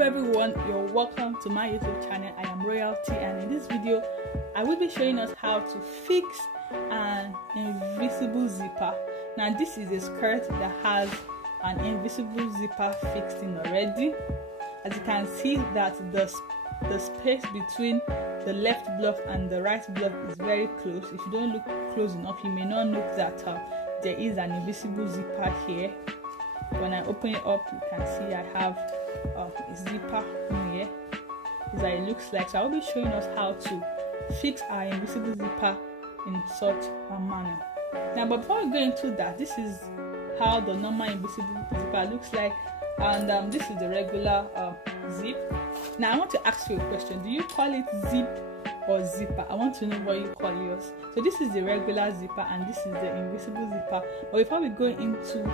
Hello everyone, you're welcome to my YouTube channel. I am Royalty, and in this video I will be showing us how to fix an invisible zipper. Now this is a skirt that has an invisible zipper fixed in already. As you can see that the space between the left glove and the right glove is very close. If you don't look close enough, you may not note that there is an invisible zipper here. When I open it up, you can see I have a zipper in here. This is how it looks like. So I will be showing us how to fix our invisible zipper in such a manner. Now, but before we go into that, this is how the normal invisible zipper looks like, and this is the regular zip. Now I want to ask you a question. Do you call it zip or zipper? I want to know what you call yours. So this is the regular zipper and this is the invisible zipper. But before we go into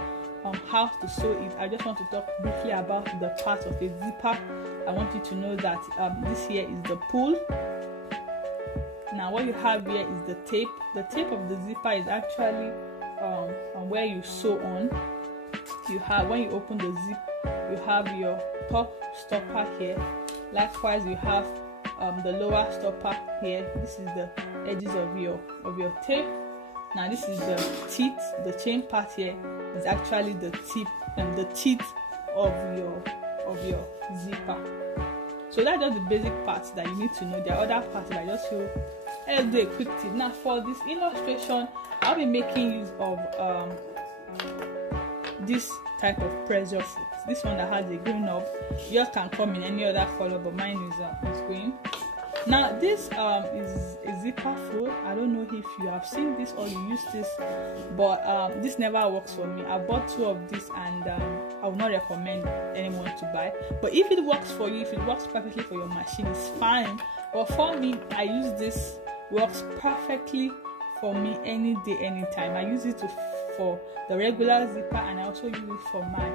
how to sew it, I just want to talk briefly about the part of a zipper. I want you to know that this here is the pull. Now what you have here is the tape. The tape of the zipper is actually where you sew on. You have, when you open the zip, you have your top stopper here. Likewise, you have the lower stopper here. This is the edges of your tape. Now this is the teeth. The chain part here is actually the tip and the teeth of your zipper. So that's just the basic parts that you need to know. There are other parts that I just feel let's do a quick tip. Now for this illustration, I'll be making use of this type of pressure foot. This one that has a green knob. Yours can come in any other color, but mine is green. Now this is a zipper foot. I don't know if you have seen this or you use this, but this never works for me. I bought 2 of this, and I would not recommend anyone to buy. But if it works for you, if it works perfectly for your machine, it's fine. But for me, I use this. Works perfectly for me any day, anytime. I use it for the regular zipper, and I also use it for my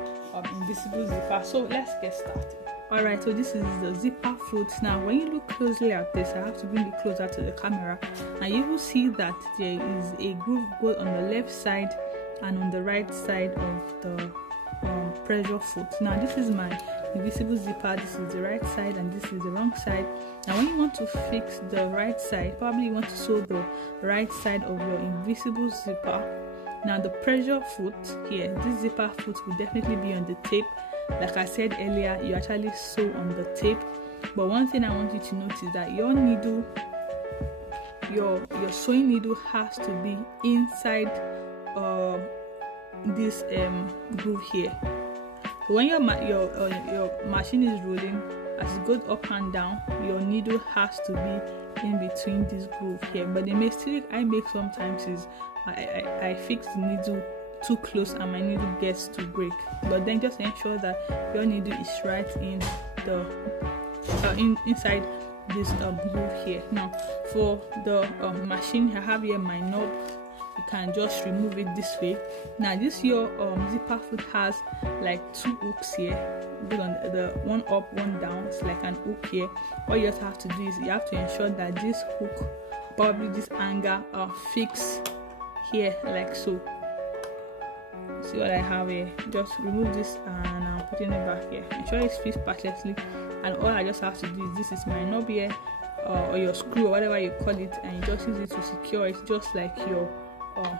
invisible zipper. So let's get started. Alright, so this is the zipper foot. Now when you look closely at this, I have to bring it closer to the camera, and you will see that there is a groove both on the left side and on the right side of the pressure foot. Now this is my invisible zipper. This is the right side and this is the wrong side. Now when you want to fix the right side, probably you want to sew the right side of your invisible zipper. Now the pressure foot here, this zipper foot will definitely be on the tape. Like I said earlier, you actually sew on the tape. But one thing I want you to notice is that your needle, your sewing needle has to be inside this groove here. So when your machine is rolling, as it goes up and down, your needle has to be in between this groove here. But the mistake I make sometimes is I fix the needle too close and my needle gets to break. But then just ensure that your needle is right in the inside this groove here. Now for the machine, I have here my knob. You can just remove it this way. Now this your zipper foot has like 2 hooks here, on the one up, one down. It's like an hook here. All you have to do is you have to ensure that this hook, probably this angle, are fixed here like so. See what I have here? Just remove this and I'm putting it back here. Ensure it's fixed perfectly, and all I just have to do is, this is my knob here, or your screw or whatever you call it, and you just use it to secure it, just like your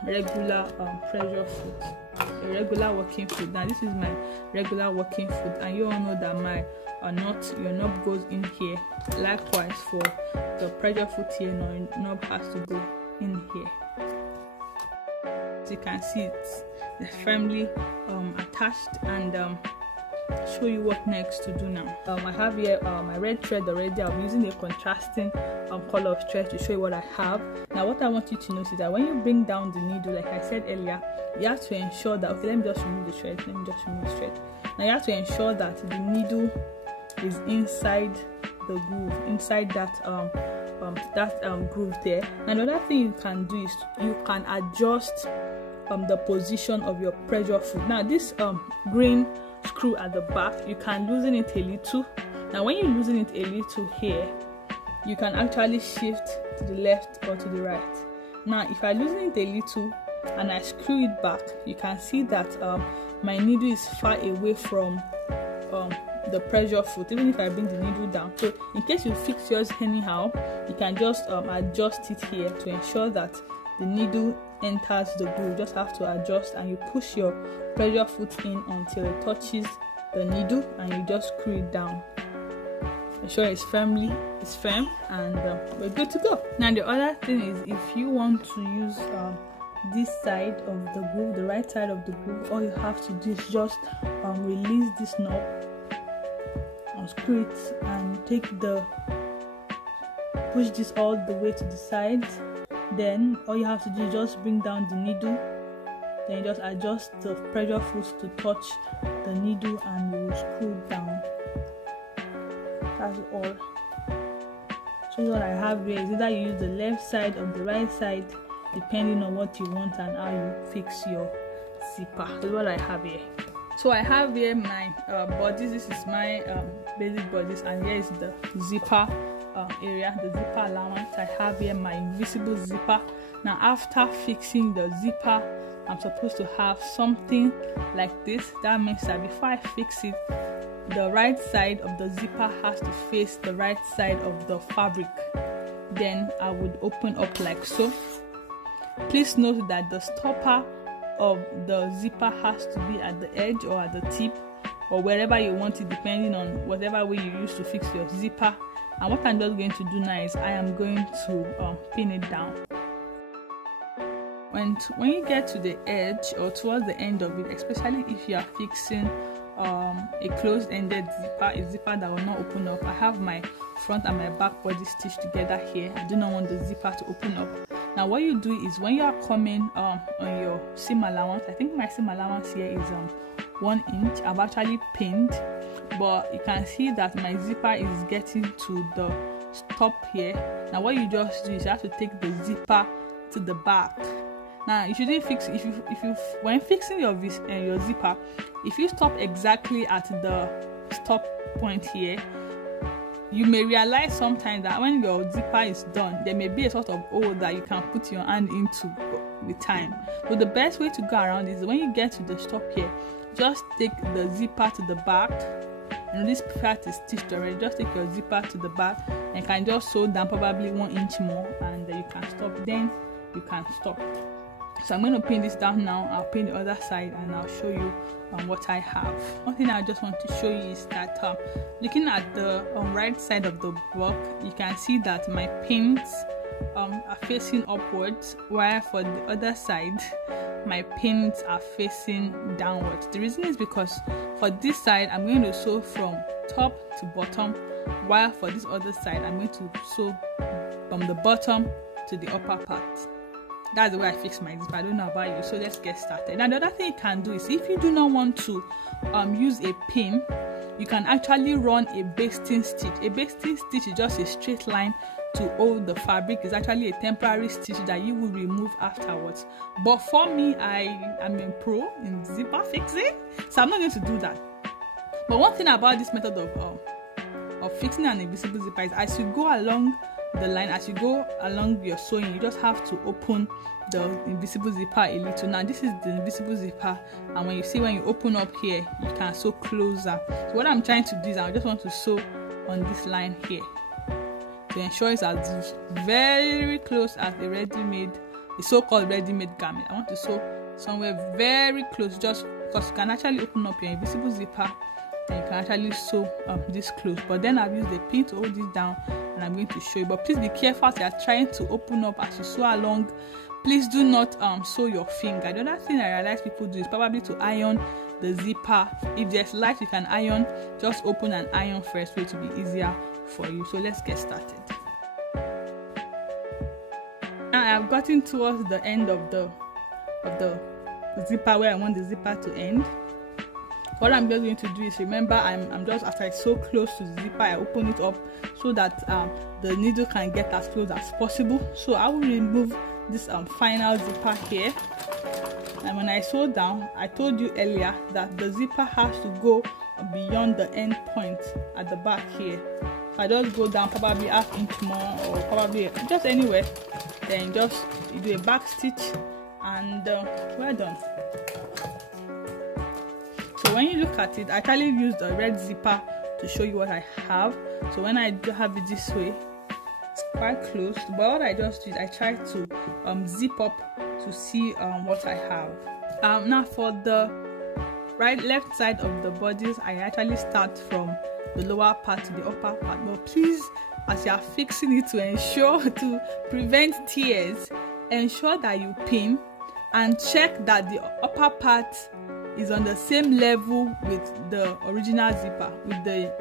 regular pressure foot, a regular working foot. Now this is my regular working foot, and you all know that my your knob goes in here. Likewise for the pressure foot here, your knob has to go in here. As you can see, it's firmly attached, and show you what next to do now. I have here my red thread already. I'll be using a contrasting color of thread to show you what I have. Now what I want you to notice is that when you bring down the needle, like I said earlier, you have to ensure that, okay, let me just remove the thread. Now you have to ensure that the needle is inside the groove, inside that groove there. And another thing you can do is you can adjust the position of your pressure foot. Now this green screw at the back, you can loosen it a little. Now when you loosen it a little here, you can actually shift to the left or to the right. Now if I loosen it a little and I screw it back, you can see that my needle is far away from the pressure foot, even if I bring the needle down. So in case you fix yours anyhow, you can just adjust it here to ensure that the needle enters the groove. You just have to adjust, and you push your pressure foot in until it touches the needle, and you just screw it down. Ensure it's firm, and we're good to go. Now the other thing is, if you want to use this side of the groove, the right side of the groove, all you have to do is just release this knob, unscrew it, and push this all the way to the side. Then all you have to do is just bring down the needle, then you just adjust the pressure foot to touch the needle, and you will screw it down. That's all. So what I have here is either you use the left side or the right side, depending on what you want and how you fix your zipper. That's what I have here. So I have here my bodies. This is my basic bodies, and here is the zipper area, the zipper allowance. I have here my invisible zipper. Now after fixing the zipper, I'm supposed to have something like this. That means that before I fix it, the right side of the zipper has to face the right side of the fabric. Then I would open up like so. Please note that the stopper of the zipper has to be at the edge or at the tip, or wherever you want it, depending on whatever way you use to fix your zipper. And what I'm just going to do now is I am going to pin it down. When you get to the edge or towards the end of it, especially if you are fixing a closed-ended zipper, a zipper that will not open up, I have my front and my back body stitched together here. I do not want the zipper to open up. Now what you do is, when you are coming on your seam allowance, I think my seam allowance here is 1 inch. I've actually pinned, but you can see that my zipper is getting to the stop here. Now what you just do is you have to take the zipper to the back. Now you shouldn't fix if you when fixing your zipper, if you stop exactly at the stop point here, you may realize sometimes that when your zipper is done, there may be a sort of hole that you can put your hand into with time. So the best way to go around is, when you get to the stop here, just take the zipper to the back. And this part is stitched already. Just take your zipper to the back and can just sew down probably 1 inch more, and you can stop. Then you can stop. So I'm going to pin this down now. I'll pin the other side, and I'll show you what I have. One thing I just want to show you is that looking at the right side of the block, you can see that my pins are facing upwards, while for the other side my pins are facing downwards. The reason is because for this side I'm going to sew from top to bottom, while for this other side I'm going to sew from the bottom to the upper part. That's the way I fix my zipper. I don't know about you, so let's get started. Now the other thing you can do is, if you do not want to use a pin, you can actually run a basting stitch. A basting stitch is just a straight line to hold the fabric. It's actually a temporary stitch that you will remove afterwards. But for me, I am a pro in zipper fixing, so I'm not going to do that. But one thing about this method of fixing an invisible zipper is, as you go along the line, as you go along your sewing, you just have to open the invisible zipper a little. Now this is the invisible zipper, and when you open up here, you can sew closer. So what I'm trying to do is, I just want to sew on this line here to ensure it's as very close as a so-called ready-made garment. I want to sew somewhere very close, just because you can actually open up your invisible zipper and you can actually sew this close. But then I've used a pin to hold this down, and I'm going to show you. But please be careful as you are trying to open up, as you sew along. Please do not sew your finger. The other thing I realize people do is probably to iron the zipper. If there's light, you can iron. Just open and iron first, so it will be easier for you. So let's get started. Now I have gotten towards the end of the zipper, where I want the zipper to end. What I'm just going to do is, remember, I'm just, after it's so close to the zipper, I open it up so that the needle can get as close as possible. So I will remove this final zipper here, and when I sew down, I told you earlier that the zipper has to go beyond the end point at the back here. If I just go down probably ½ inch more, or probably just anywhere, then just do a back stitch, and we're done. So when you look at it, I actually used a red zipper to show you what I have. So when I do have it this way, it's quite closed, but what I just did, I tried to zip up to see what I have. Now for the left side of the bodies, I actually start from the lower part to the upper part. But please, as you are fixing it, to ensure to prevent tears, ensure that you pin and check that the upper part is on the same level with the original zipper, with the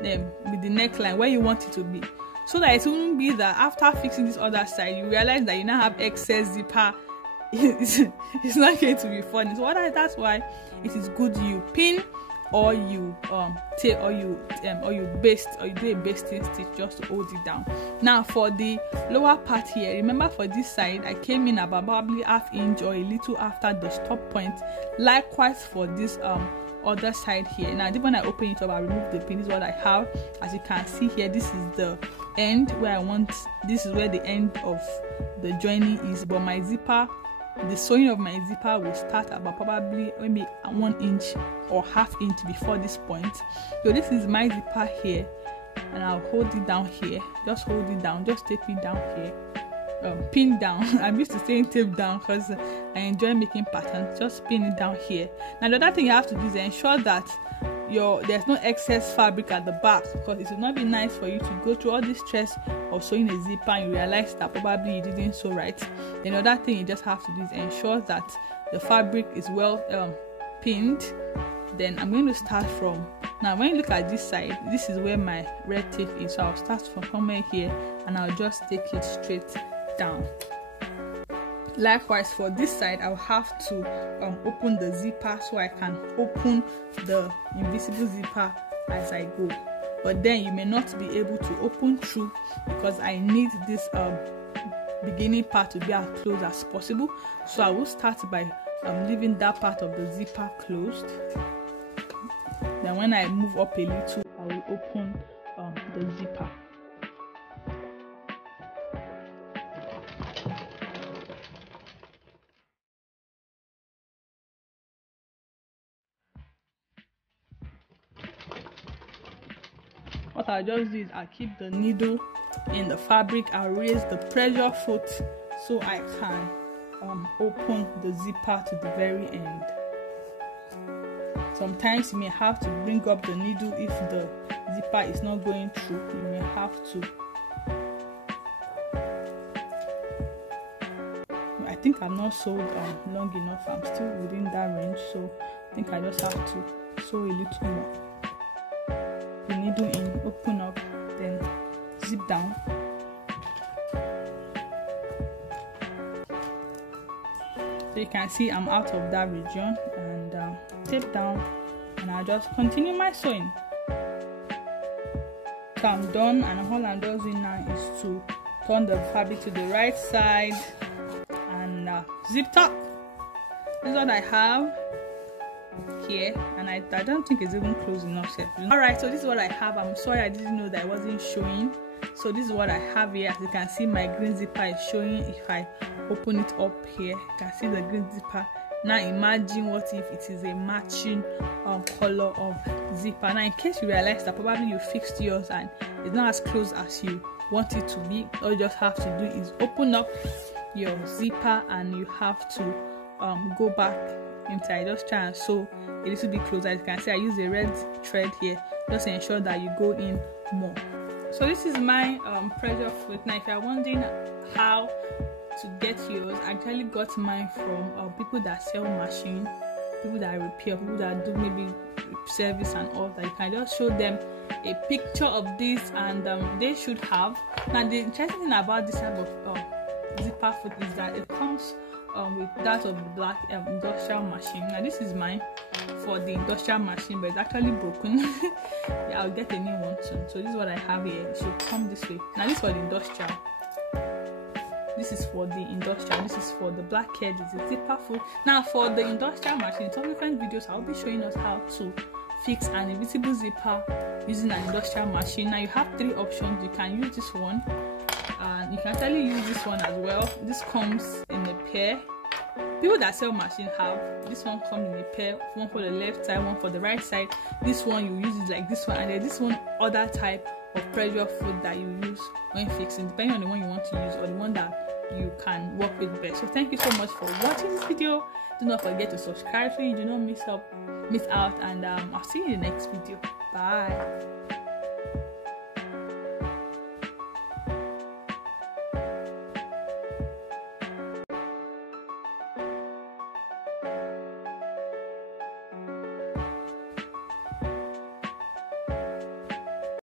neckline where you want it to be, so that it won't be that after fixing this other side you realize that you now have excess zipper. It's not going to be funny. So that's why it is good you pin, or you tape, or you baste, or you do a basting stitch just to hold it down. Now for the lower part here, remember for this side I came in about probably ½ inch or a little after the stop point. Likewise for this other side here. Now when I open it up, I remove the pin. This is what I have. As you can see here, this is the end where I want. This is where the end of the joining is, but my zipper, the sewing of my zipper will start about probably maybe 1 inch or ½ inch before this point. So this is my zipper here, and I'll hold it down here. Just hold it down, just tape it down here, pin down. I'm used to saying tape down because I enjoy making patterns. Just pin it down here. Now the other thing you have to do is ensure that there's no excess fabric at the back, because it will not be nice for you to go through all this stress of sewing a zipper and you realize that probably you didn't sew right. Then another thing you just have to do is ensure that the fabric is well pinned. Then I'm going to start from, now when you look at this side, this is where my red tape is, so I'll start from somewhere here and I'll just take it straight down. Likewise for this side, I'll have to open the zipper so I can open the invisible zipper as I go. But then you may not be able to open through, because I need this beginning part to be as close as possible. So I will start by leaving that part of the zipper closed. Then when I move up a little, I will open the zipper. What I'll just do is I'll keep the needle in the fabric. I'll raise the pressure foot so I can open the zipper to the very end. Sometimes you may have to bring up the needle if the zipper is not going through. You may have to. I think I'm not sewed long enough. I'm still within that range, so I think I just have to sew a little more. The needle in, open up, then zip down. So you can see I'm out of that region, and tape down, and I'll just continue my sewing. So I'm done, and all I'm just doing now is to turn the fabric to the right side and zip top. This is what I have here, and I don't think it's even close enough yet. Alright, so this is what I have. I'm sorry I didn't know that I wasn't showing. So this is what I have here. As you can see, my green zipper is showing. If I open it up here, you can see the green zipper. Now imagine what if it is a matching color of zipper. Now in case you realize that probably you fixed yours and it's not as close as you want it to be, all you just have to do is open up your zipper, and you have to go back inside. Just try and sew a little bit closer. As you can see, I use a red thread here just to ensure that you go in more. So this is my pressure foot. Now if you're wondering how to get yours, I actually got mine from people that sell machine, people that repair, people that do maybe service and all that. You can just show them a picture of this, and they should have. Now the interesting thing about this type of zipper foot is that it comes with that of the black industrial machine. Now this is mine for the industrial machine, but it's actually broken. Yeah, I'll get a new one soon. So this is what I have here. It should come this way. Now this is for the industrial. This is for the industrial. This is for the blackhead. It's a zipper foot. Now for the industrial machine, in subsequent videos I'll be showing us how to fix an invisible zipper using an industrial machine. Now you have 3 options. You can use this one, and you can actually use this one as well. This comes in a pair. People that sell machine have this one comes in a pair, one for the left side, one for the right side. This one you use it like this one, and then this one other type of pressure foot that you use when fixing, depending on the one you want to use or the one that you can work with best. So thank you so much for watching this video. Do not forget to subscribe so you do not miss out, and I'll see you in the next video. Bye.